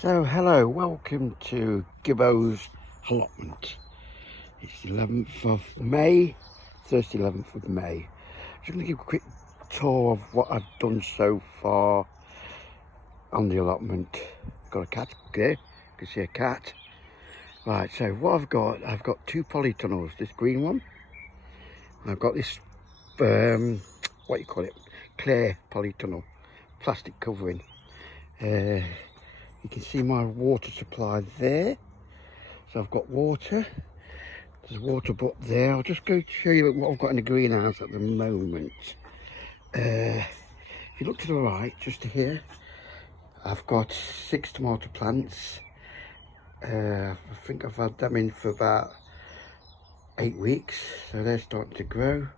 So hello, welcome to Gibbo's allotment. It's the 11th of May, Thursday 11th of May. Just going to give a quick tour of what I've done so far on the allotment. Got a cat there, you can see a cat. Right, so what I've got two polytunnels, this green one. I've got this, what you call it, clear polytunnel, plastic covering. You can see my water supply there. So I've got water. There's water butt there. I'll just go show you what I've got in the greenhouse at the moment. If you look to the right, just here, I've got 6 tomato plants. I think I've had them in for about 8 weeks, so they're starting to grow.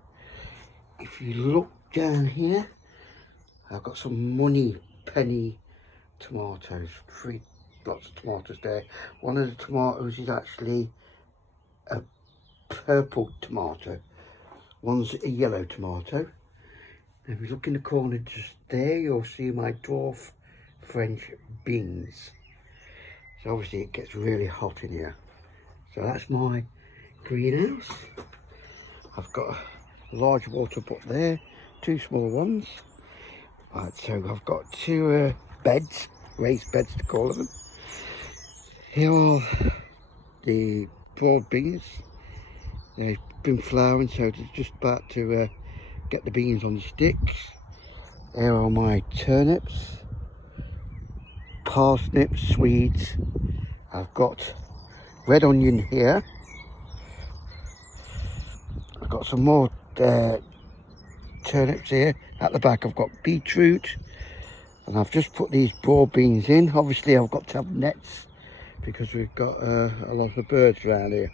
If you look down here, I've got some money penny tomatoes, 3 lots of tomatoes there. One of the tomatoes is actually a purple tomato, one's a yellow tomato. If you look in the corner just there, you'll see my dwarf French beans. So obviously it gets really hot in here. So that's my greenhouse. I've got a large water pot there, 2 small ones. Right, so I've got 2 beds, raised beds to call them. Here are the broad beans. They've been flowering, so they're just about to get the beans on the sticks. Here are my turnips, parsnips, Swedes. I've got red onion here. I've got some more turnips here. At the back I've got beetroot, and I've just put these broad beans in. Obviously I've got to have nets because we've got a lot of birds around here.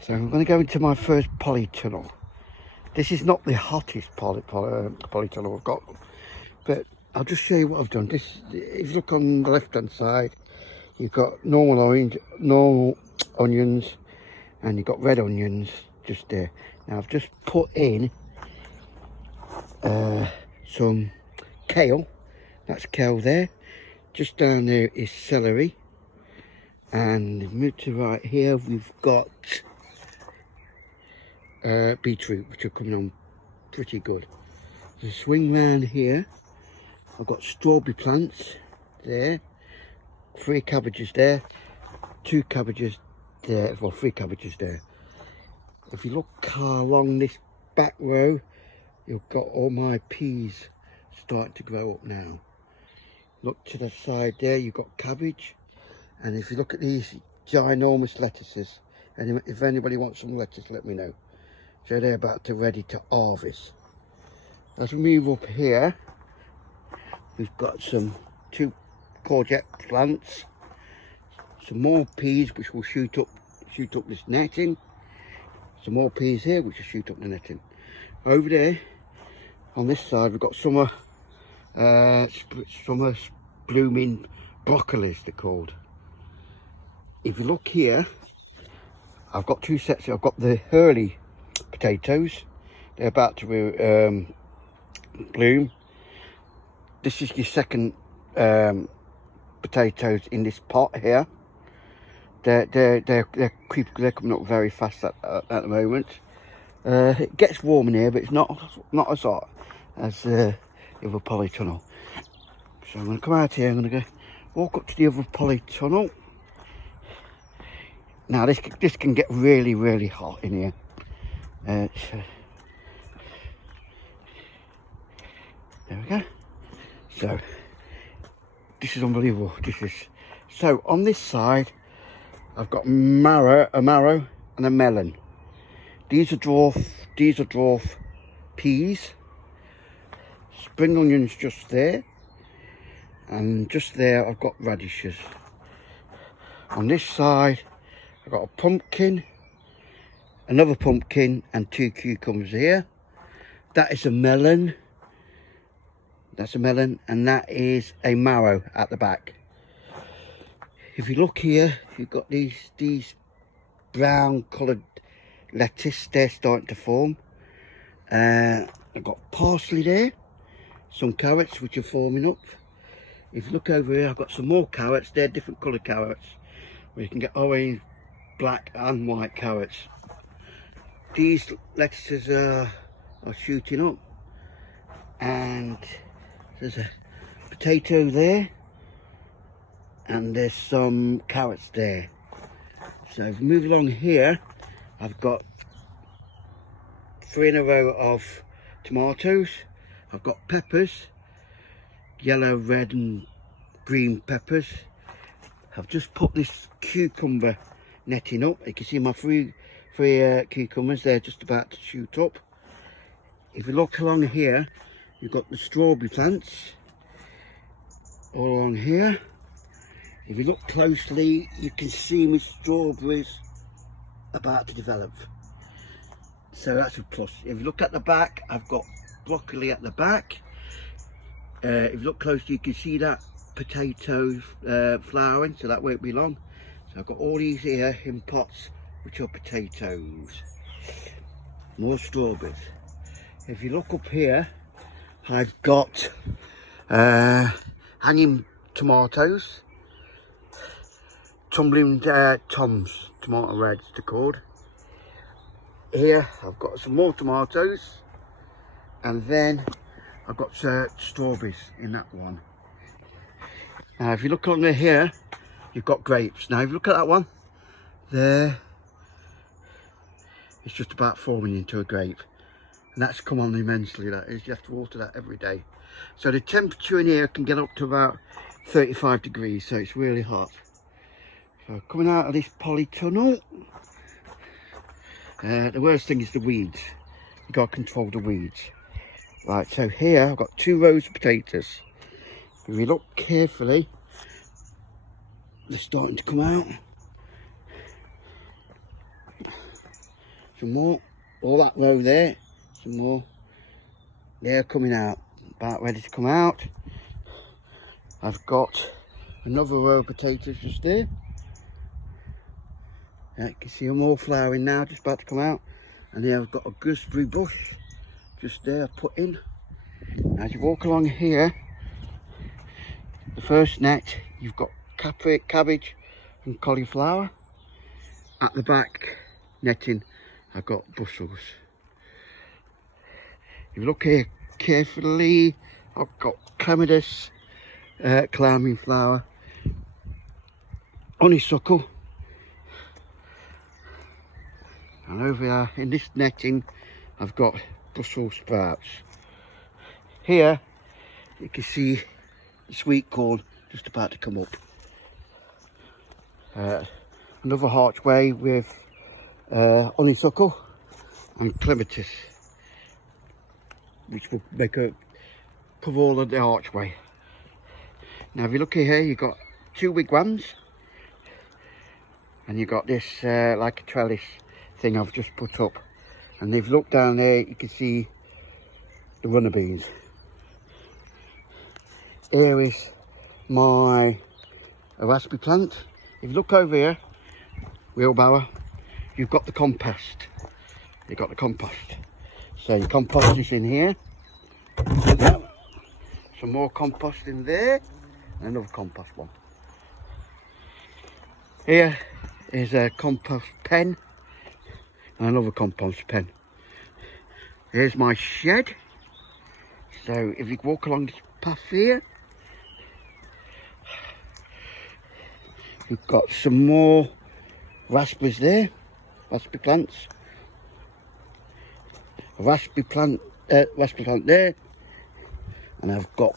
So I'm going to go into my first polytunnel. This is not the hottest polytunnel I've got, but I'll just show you what I've done. This, if you look on the left hand side, you've got normal onions, and you've got red onions just there. Now I've just put in some kale. That's kale there. Just down there is celery, and move to right here we've got beetroot, which are coming on pretty good. So swing round here, I've got strawberry plants there, 3 cabbages there, 2 cabbages there, well 3 cabbages there. If you look along this back row, you've got all my peas starting to grow up now. Look to the side there, you've got cabbage, and if you look at these ginormous lettuces, and if anybody wants some lettuce, let me know. So they're about to ready to harvest. As we move up here, we've got some 2 courgette plants, some more peas which will shoot up this netting, some more peas here which will shoot up the netting. Over there on this side we've got summer blooming broccolis, they're called. If you look here, I've got 2 sets. I've got the early potatoes, they're about to bloom. This is your second potatoes in this pot here. They're coming up very fast at the moment. It gets warm in here, but it's not as hot as the other polytunnel. So I'm going to come out here. I'm going to go walk up to the other polytunnel. Now this can get really hot in here. There we go. So this is unbelievable. So on this side I've got a marrow and a melon. These are dwarf peas. Spring onions just there, and just there I've got radishes. On this side I've got a pumpkin, another pumpkin, and 2 cucumbers here. That is a melon. That's a melon, and that is a marrow at the back. If you look here, you've got these brown coloured lettuce. They're starting to form. I've got parsley there, some carrots which are forming up. if you look over here, I've got some more carrots. They're different colour carrots, where you can get orange, black and white carrots. These lettuces are shooting up, and there's a potato there, and there's some carrots there. So if we move along here, I've got 3 in a row of tomatoes. I've got peppers, yellow, red and green peppers. I've just put this cucumber netting up. You can see my three cucumbers, they're just about to shoot up. If you look along here, you've got the strawberry plants all along here. If you look closely, you can see my strawberries about to develop. So that's a plus. If you look at the back, I've got broccoli at the back. If you look closely, you can see that potatoes flowering, so that won't be long. So I've got all these here in pots, which are potatoes. More strawberries. If you look up here, I've got hanging tomatoes, tumbling toms, tomato reds they're called. Here I've got some more tomatoes, and then I've got strawberries in that one. Now if you look under here, you've got grapes. Now if you look at that one there, it's just about forming into a grape, and that's come on immensely. That is, you have to water that every day. So the temperature in here can get up to about 35 degrees, so it's really hot. So coming out of this polytunnel, the worst thing is the weeds. You got to control the weeds. Right, so here I've got 2 rows of potatoes. If we look carefully, they're starting to come out. Some more, all that row there, some more. They're coming out, about ready to come out. I've got another row of potatoes just there. You can see them all flowering now, just about to come out. And here I've got a gooseberry bush just there put in. As you walk along here, the first net, you've got cabbage and cauliflower. At the back netting, I've got brussels. If you look here carefully, I've got clematis, climbing flower, honeysuckle, and over there in this netting I've got Brussels sprouts. Here you can see the sweet corn just about to come up. Another archway with honeysuckle and clematis, which will make a cover all of the archway. Now if you look here, you've got 2 wigwams, and you've got this like a trellis thing I've just put up. And if you look down there, you can see the runner beans. Here is my raspberry plant. If you look over here, wheelbarrow, you've got the compost. You've got the compost. So your compost is in here. Some more compost in there, and another compost one. Here is a compost pen and another compost pen. Here's my shed. So if you walk along this path here, you've got some more raspberries there, raspberry plants. A raspberry plant there, and I've got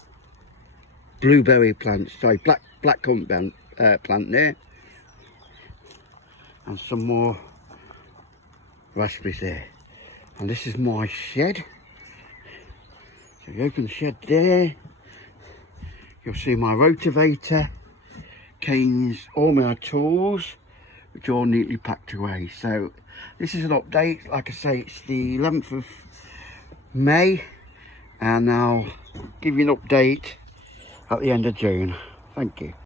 blueberry plants, sorry, blackcurrant plant there, and some more raspberries there. And this is my shed. So you open the shed there, you'll see my rotavator, canes, all my tools, which are all neatly packed away. So this is an update. Like I say, it's the 11th of May, and I'll give you an update at the end of June. Thank you.